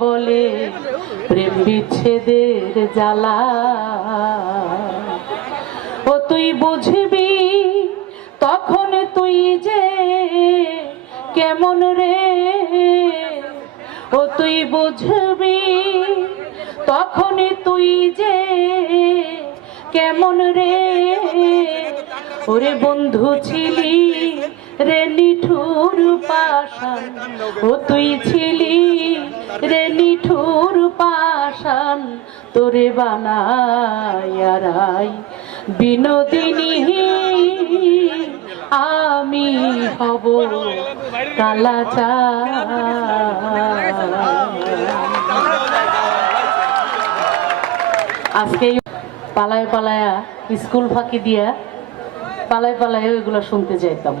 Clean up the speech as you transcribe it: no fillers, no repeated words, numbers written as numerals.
বলে প্রেম বিচ্ছেদের জ্বালা। ও তুই বুঝবি তখন তুই যে কেমন রে, ও তুই বুঝবি তখন তুই যে কেমন রে। ওরে বন্ধু ছিলি রে নিঠুর পাষাণ, ও তুই ছিলি রে নিঠুর পাষাণ, তোরে বানায়ারাই বিনোদিনী আমি হব কালাচাঁদ। আজকে পালায় পালায়া স্কুল ফাঁকি দিয়া পালায় পালায় ওইগুলো শুনতে যাইতাম।